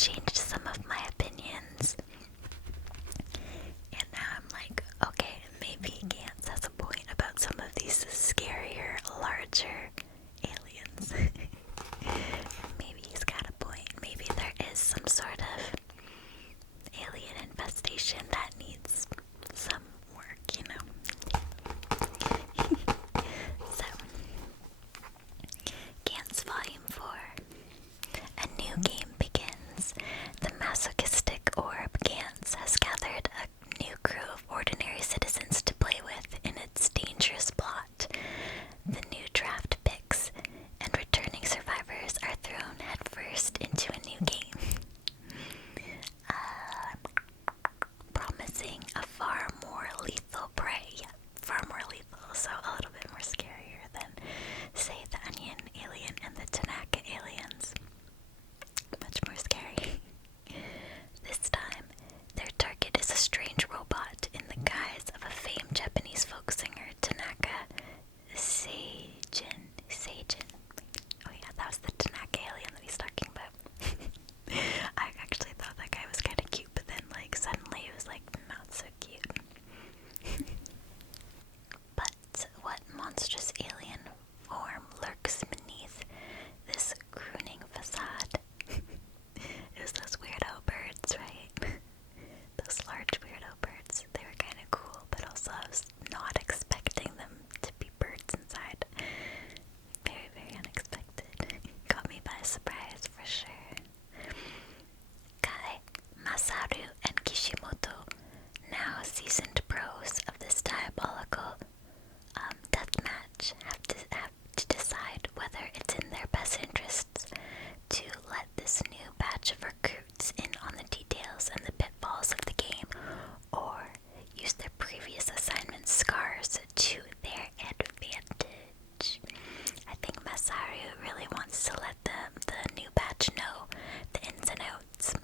changed some of my opinions. And now I'm like, okay, maybe Gantz has a point about some of these scarier, larger aliens. Maybe he's got a point. Maybe there is some sort of alien infestation that needs some work, you know? So, Gantz Volume 4. A new game begins. The masochistic orb Gantz has gathered a new crew of ordinary citizens to play with in its dangerous plot. The new draft picks and returning survivors are thrown headfirst into a new game. Promising a far more lethal prey. Yeah, far more lethal, so a little bit more scarier than, say, the Onion alien and the Tanaka aliens. Much more scary. This time, their target is a strange robot in the guise of a famed Japanese folk singer, Tanaka Seijin. Oh yeah, that was the Tanaka alien that he's talking about. I actually thought that guy was kind of cute, but then like suddenly it was like not so cute. But what monstrous alien form lurks beneath this crooning facade? It was those weirdo birds, right? Those large weirdo birds. They were kind of cool, but also I was not expecting them to be birds inside. Very, very unexpected. Caught me by surprise for sure. Kai, Masaru, and Kishimoto, now seasoned pros of this diabolical deathmatch, have to decide whether it's in their best interests to let this new batch of recruits in on the details and the pitfalls of the game, or use their previous assignment scars to their advantage. I think Masaru really wants to let the new batch know the ins and outs,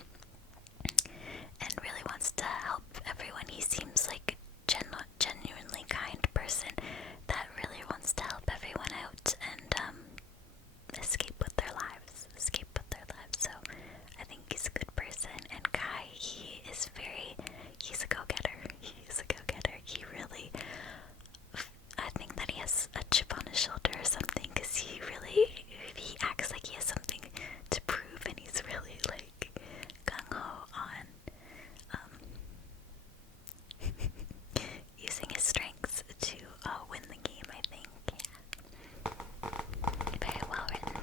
and really wants to help everyone. He seems like a genuinely kind person that really wants to help everyone out and escape with their lives. So I think he's a good person. And Kai, he's a go-getter. He really, I think that he has a chip on his shoulder or something, because he acts like he has something to prove, and he's really like gung-ho on using his strengths to win the game, I think. Yeah. Very well written.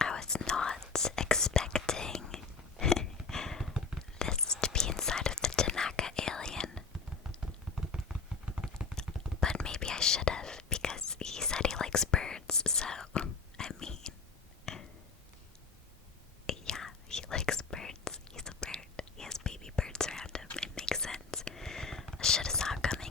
I was not expecting this to be inside of the Tanaka alien, but maybe I should have, because he said he likes birds, so, I mean, yeah, he likes birds. He's a bird. He has baby birds around him. It makes sense. I should have saw it coming.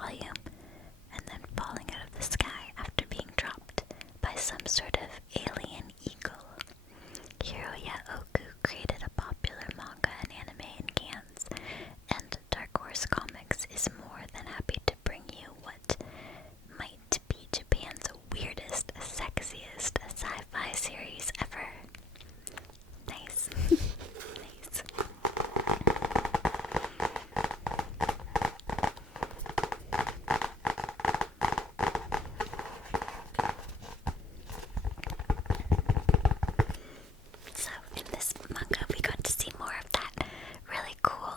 volume and then falling out of the sky after being dropped by some sort of alien eagle. Hiroya Oku created a popular manga and anime in Gantz, and Dark Horse Comics is more than happy to bring you what might be Japan's weirdest, sexiest sci-fi series ever. Nice. Nice. So in this manga we got to see more of that really cool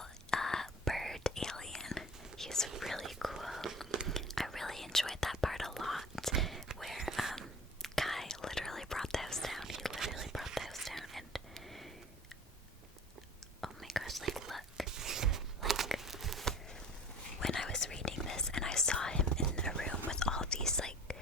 bird alien. He's really cool. I really enjoyed that part a lot where Kai literally brought the house down. He literally brought the house down, and oh my gosh, like look. Like when I was reading this and I saw him in a room with all these like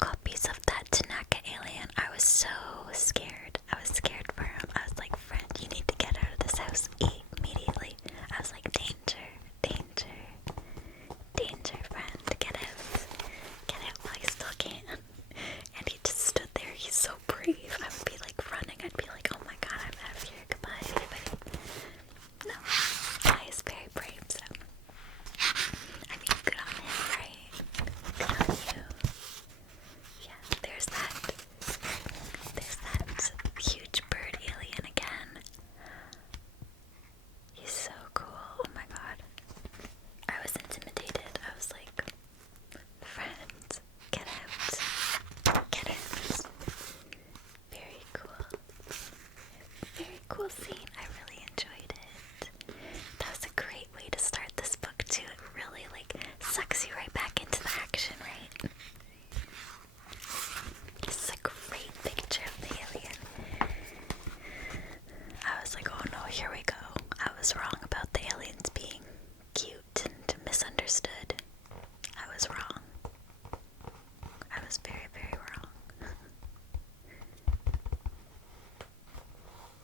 copies of that Tanaka alien, I was so scared. I was scared for him. I was like, friend, you need to get out of this house immediately. I was like, danger, danger, danger, friend, get out while you still can. And he just stood there. He's so brave. I would be like running. I'd be like, oh my god, I'm out of here. Goodbye, everybody. No, Kai is very brave, so I mean, good on him, right? Good on you. Yeah, there's that huge bird alien again. He's so cool. Oh my god. I was intimidated. I was like, friend, get out. Get out. Very cool. Very cool scene. I really enjoyed it. That was a great way to start this book too. It really like sucks you right back into the action, right? This is a great picture of the alien. I was like, oh no, here we go. I was wrong about the aliens being cute and misunderstood. I was wrong. I was very, very wrong.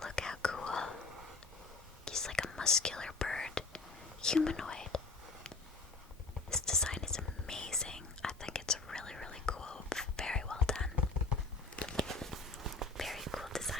Look how cool. He's like a muscular bird. Humanoid. This design is amazing. I think it's really, really cool. Very well done. Very cool design.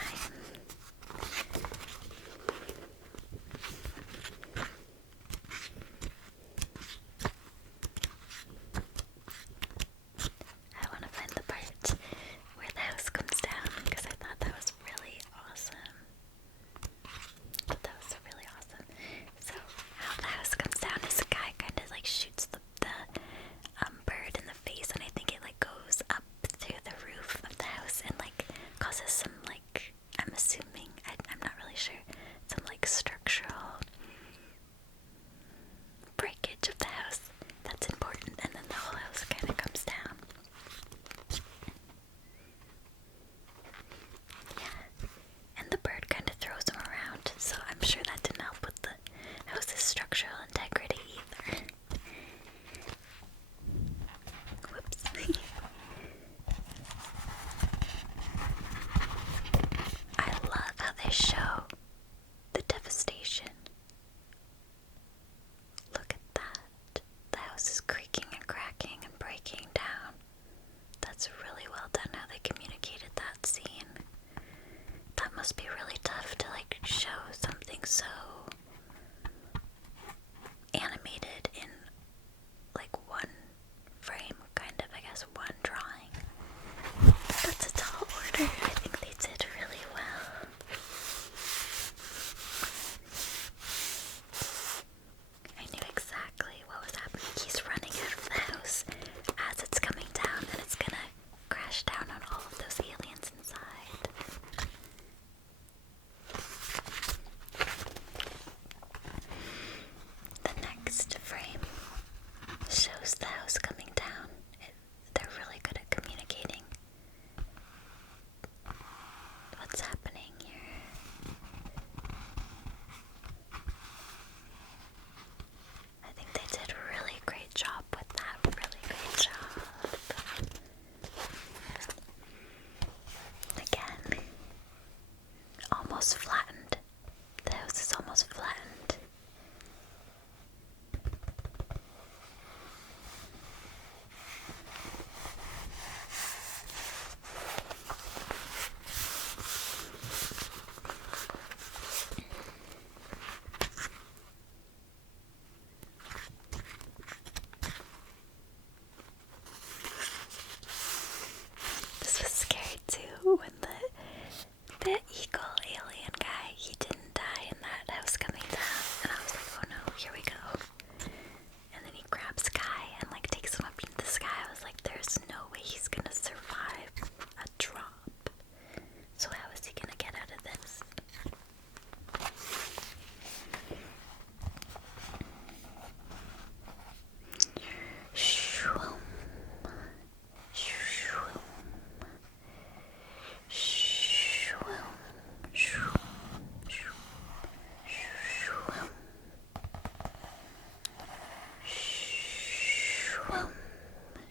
Shroom.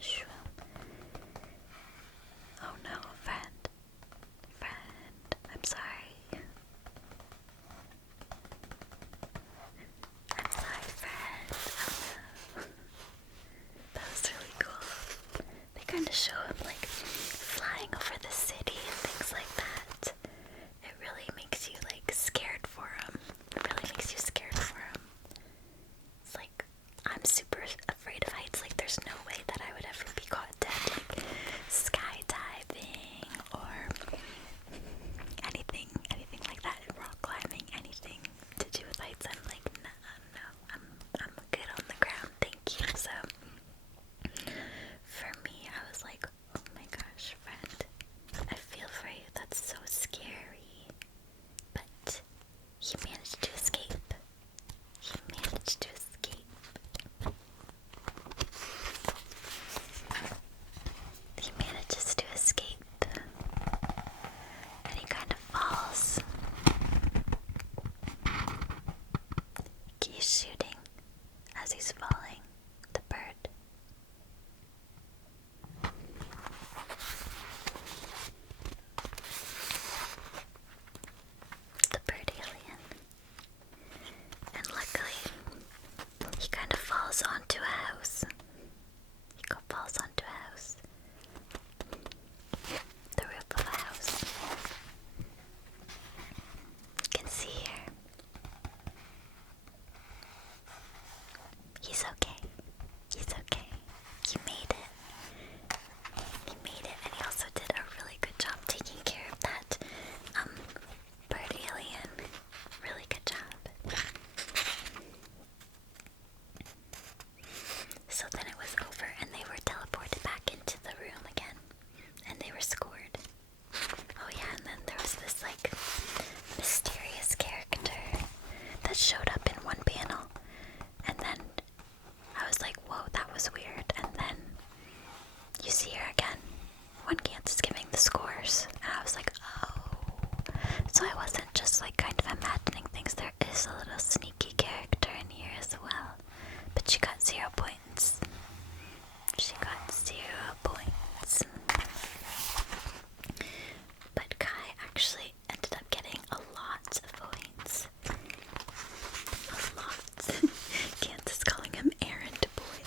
Shroom. Oh no, friend. Friend. I'm sorry. I'm sorry, friend. Oh no. That was really cool. They kind of show him like flying over the city and things like that. It really makes you like scared for him. It really makes you scared for him. It's like, I'm super afraid of heights. Like, there's no way that I would ever be caught dead, like skydiving or anything like that. Rock climbing, anything to do with heights. I'm like, no, I'm good on the ground. Thank you. So for me, I was like, oh my gosh, friend, I feel for you. That's so scary. But he managed to escape. He managed to escape. He manages to escape. And he kind of falls. He's shooting as he's falling. The bird. The bird alien. And luckily, he kind of falls onto a house. He falls onto a house. The roof of a house. You can see here. He's okay. He's okay. He made it. He made it, and he also did a really good job taking care of that bird alien. Really good job. So then it was over, and they were teleported back into the room again, and they were scored. Oh yeah, and then there was this like mysterious character that showed up in one panel, and then I was like, whoa, that was weird. And then you see her again when Gantz is giving the scores, and I was like, oh. So I wasn't just like kind of imagining things. There is a little sneaky character in here as well. But she got 0 points. She got 0 points. But Kai actually ended up getting a lot of points. A lot. Gantz is calling him errand boy.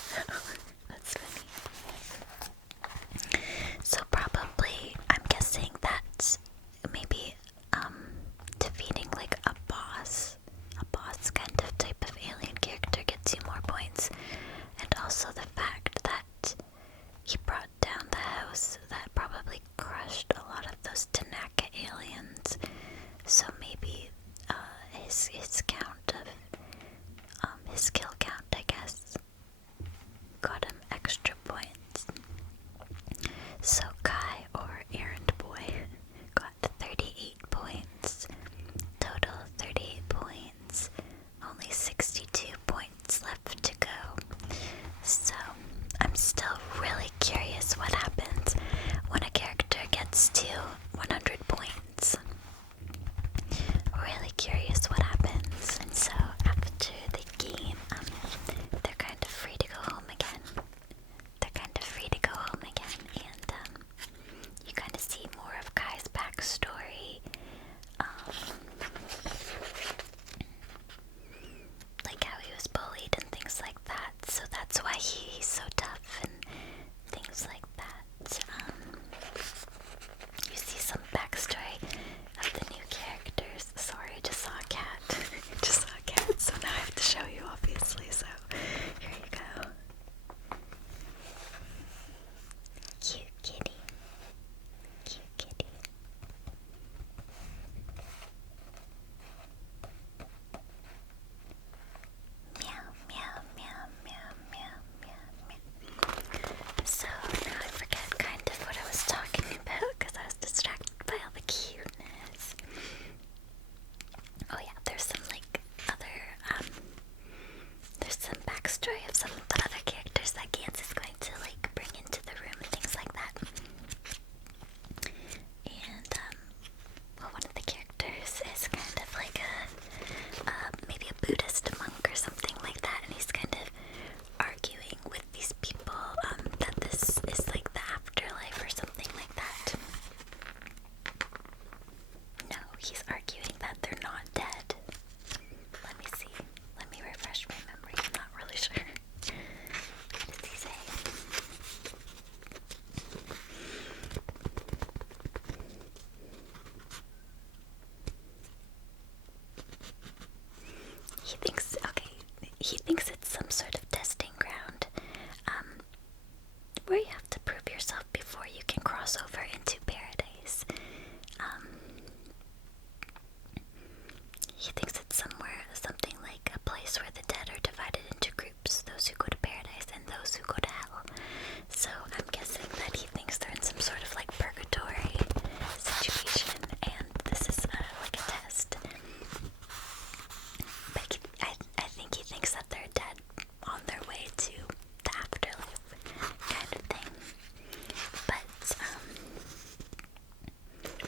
where you have to prove yourself before you can cross over into paradise. He thinks it's something like a place where the dead are divided into groups, those who go to paradise and those who go to hell. So I'm guessing that he thinks they're in some sort of like purgatory situation, and this is like a test. But I think he thinks that they're dead on their way to the afterlife kind of thing. But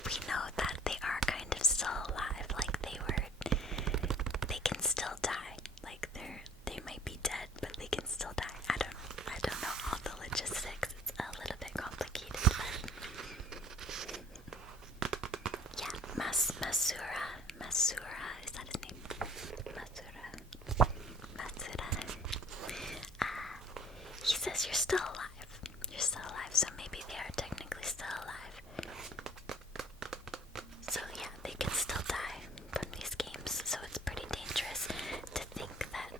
we know that they are kind of still alive, like they can still die. Like they might be dead, but they can still die. I don't know all the logistics. It's a little bit complicated, but yeah, Masura, is that his name? Masura. He says you're still alive. You're still alive, so maybe they are technically still alive. So yeah, they can still die from these games, so it's pretty dangerous to think that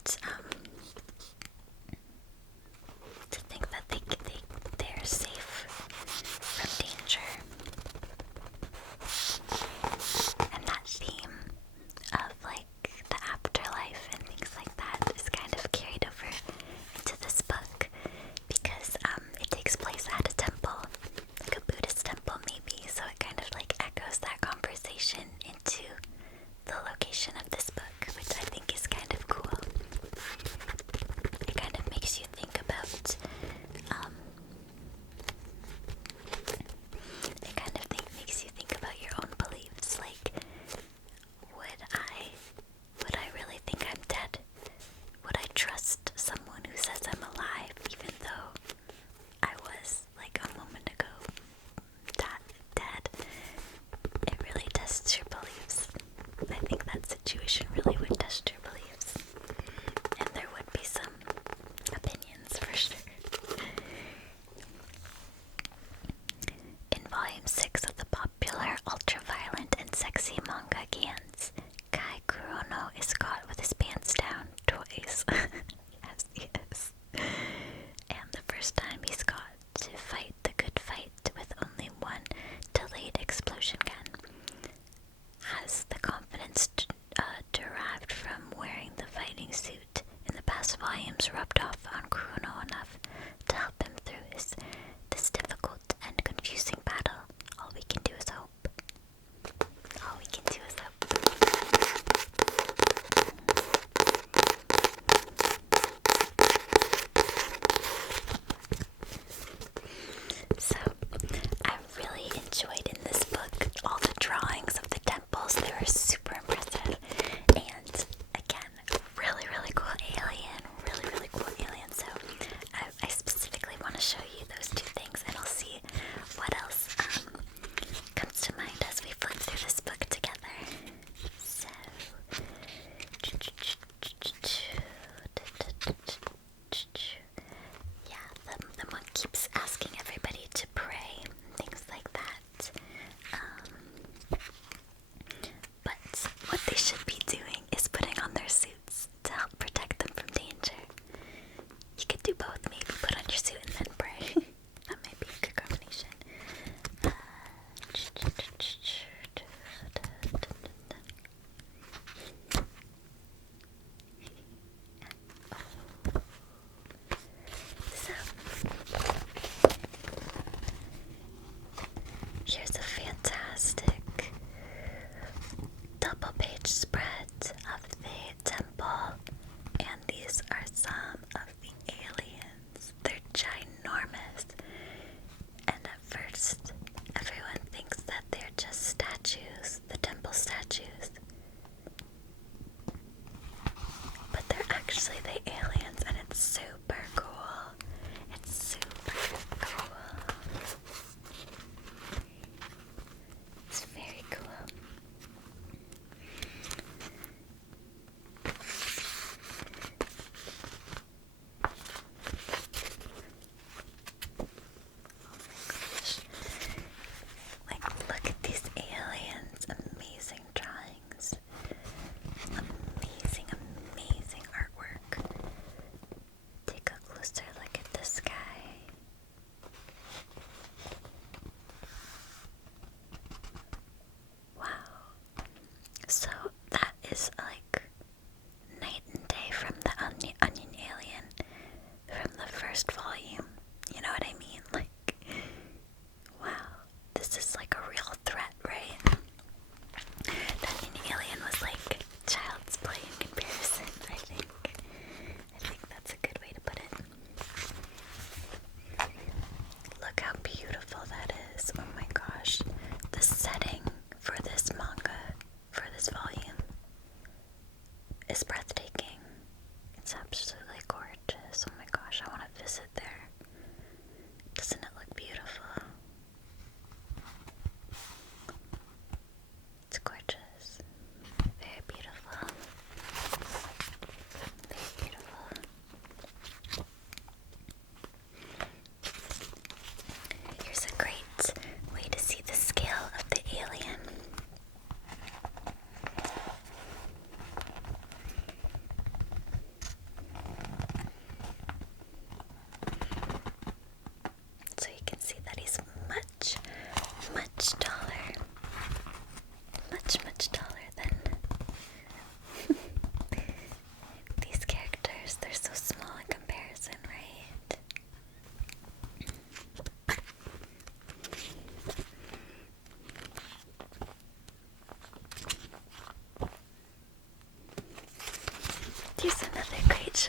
they're safe from danger. And that theme of like the afterlife and things like that is kind of carried over into this book, because it takes place at a temple, like a Buddhist temple maybe, so it kind of like echoes that conversation into the location of this book, which I think is kind of cool. It kind of makes you think about your own beliefs, like would I really think I'm dead? Would I trust someone who says I'm alive even though I was, like a moment ago, dead? It really tests your beliefs. I think that situation really would test your beliefs. And there would be some opinions for sure. In Volume 6 of the popular, ultra-violent, and sexy manga Gantz, Kai Kurono is caught with his pants down, toys. Yes, he is. And the first time he's caught to fight the good fight with only one delayed explosion gun. Has the confidence derived from wearing the fighting suit in the past volumes rubbed off on Kurono enough to help him through this difficult and confusing battle? All we can do is hope. All we can do is hope.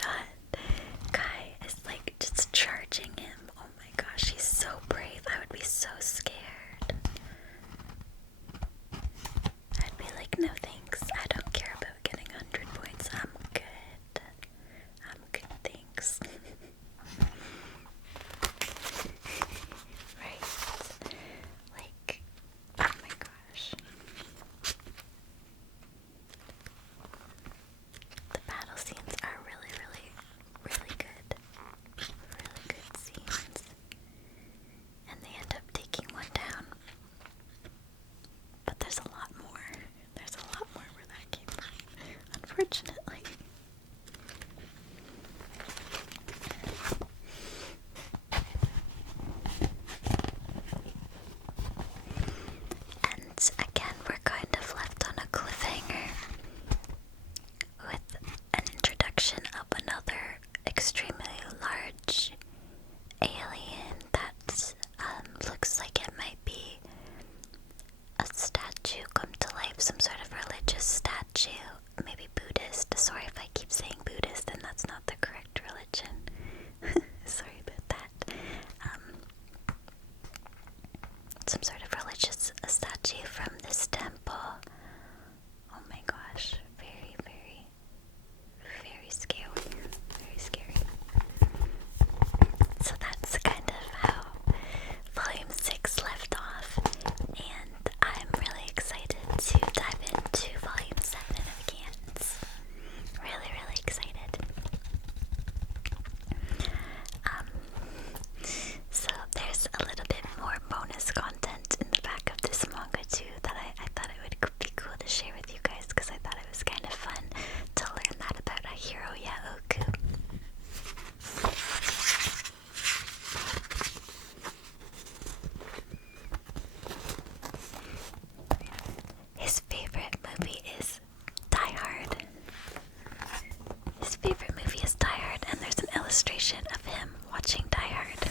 shot. Kai is like just charging him. Oh my gosh, he's so brave. I would be so scared. I'd be like, no thanks. I don't care about getting 100 points. I'm good. I'm good, thanks. Right? Like, oh my gosh. The battle scenes are really, really, really good. Really good scenes. And they end up taking one down. But there's a lot more. There's a lot more where that came from, unfortunately. And again, we're kind of left on a cliffhanger with an introduction of another extremely large alien that looks like it might be a statue come to life, some sort of religious statue, maybe Buddhist. Sorry if I keep saying Buddhist and that's not the correct religion. Sorry about that. Some sort of religious statue from this temple. Oh my gosh, very, very, very scary. Very scary. So that's kind of how Volume 6 left off, and I'm really excited to dive into Volume 7 of Gantz. Really, really excited. So there's a little bit more bonus content in the back of this manga too that I thought it would be cool to share with you guys because I thought it was kind of fun to learn that about Hiroya Oku. His favorite movie is Die Hard. His favorite movie is Die Hard, and there's an illustration of him watching Die Hard.